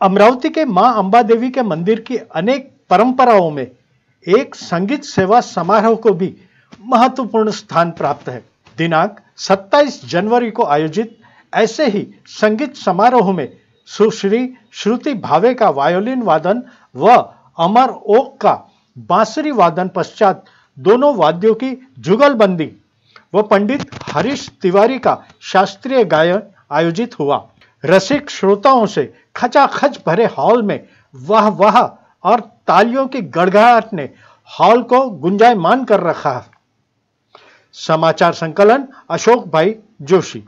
अमरावती के मां अंबा देवी के मंदिर की अनेक परंपराओं में एक संगीत सेवा समारोह को भी महत्वपूर्ण स्थान प्राप्त है। दिनांक 27 जनवरी को आयोजित ऐसे ही संगीत समारोह में सुश्री श्रुति भावे का वायोलिन वादन व अमर ओक का बांसुरी वादन पश्चात दोनों वाद्यों की जुगलबंदी व पंडित हरीश तिवारी का शास्त्रीय गायन आयोजित हुआ। रसिक श्रोताओं से खचाखच भरे हॉल में वाह वाह और तालियों की गड़गड़ाहट ने हॉल को गुंजायमान कर रखा। समाचार संकलन अशोक भाई जोशी।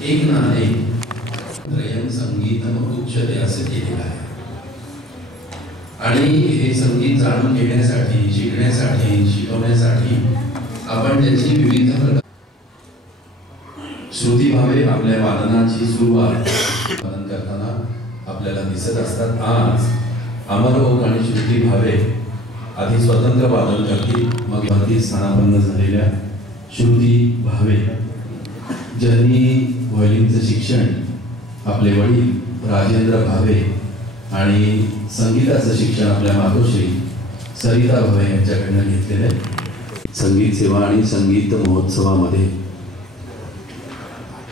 एक ना एक त्रयम संगीतम उच्चते असे केलेलं आहे आणि हे संगीत जाणून घेण्यासाठी, शिकण्यासाठी, शिकवण्यासाठी आपण त्याची विविध प्रकार श्रुतीभावे आपल्या वादनाची सुरुवात वादन करताना आपल्याला दिसत असतात। आज अमरओक आणि श्रुतीभावे आधी स्वतंत्र वादन करतील, मग वरती स्थानापन्न झालेल्या श्रुती भावे ज्यांनी व्हायोलिनचं शिक्षण आपले वडील राजेंद्र भावे आणि संगीताचं शिक्षण आपल्या मातोश्री सरिता भावे यांच्याकडनं घेतलेले आहे। संगीत सेवा आणि संगीत महोत्सवामध्ये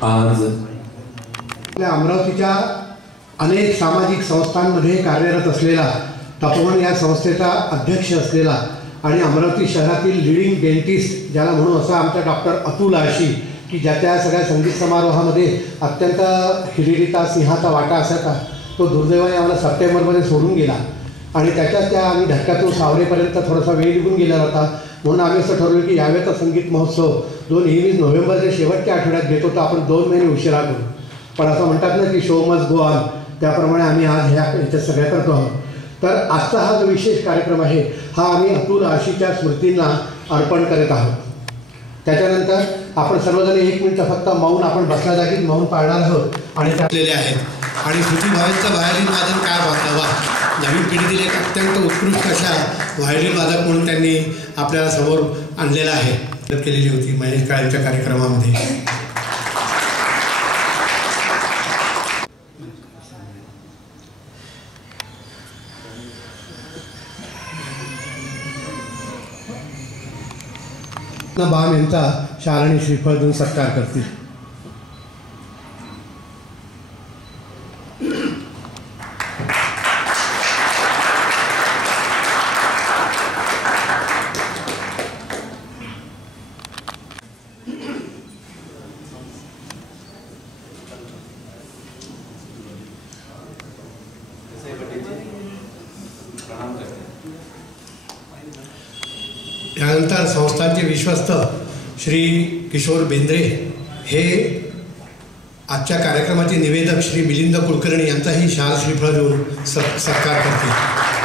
आज आपल्या अमरावतीच्या अनेक सामाजिक संस्थांमध्ये कार्यरत असलेला, तपोवन या संस्थेचा अध्यक्ष असलेला आणि अमरावती शहरातील लीडिंग डेंटिस्ट ज्याला म्हणून असा आमचा डॉक्टर अतुल आळशी, की ज्याच्या सगळ्या संगीत समारोहामध्ये अत्यंत हिरिरीता सिंहाचा वाटा असायचा, तो दुर्दैवाने आम्हाला सप्टेंबरमध्ये सोडून गेला आणि त्याच्यात त्या आम्ही धक्क्यातून सावरेपर्यंत थोडासा वेळ निघून गेला होता। म्हणून आम्ही असं ठरवलं की यावेळेचा संगीत महोत्सव जो नेहमीच नोव्हेंबरच्या शेवटच्या आठवड्यात घेतो तो आपण 2 महिने उशिरा करू, पण असं म्हणतात ना की शो मस्ट गो ऑन, त्याप्रमाणे आम्ही आज ह्याच्या सगळ्या करतो आहोत। तर आजचा हा जो विशेष कार्यक्रम आहे हा आम्ही अतुल आळशीच्या स्मृतींना अर्पण करत आहोत। त्याच्यानंतर आपण सर्वजण 1 मिनिट फक्त मौन, आपण बसल्या जागीच मौन पाळणार आहोत आणि त्यातलेले आहेत। आणि श्रुती भावेंचं व्हायोलिन वादन काय वाटतं वा, नवीन पिढीतील एक अत्यंत उत्कृष्ट अशा व्हायोलिन वादक म्हणून त्यांनी आपल्याला समोर आणलेला आहे, मदत केलेली होती महेश काळेंच्या कार्यक्रमामध्ये। बाम यांचा शाल आणि श्रीफळ देऊन सत्कार करतील। यानंतर संस्थांचे विश्वस्त श्री किशोर बेंद्रे हे आजच्या कार्यक्रमाचे निवेदक श्री मिलिंद कुलकर्णी यांचाही शाल श्रीफळ देऊन सत्कार करतील।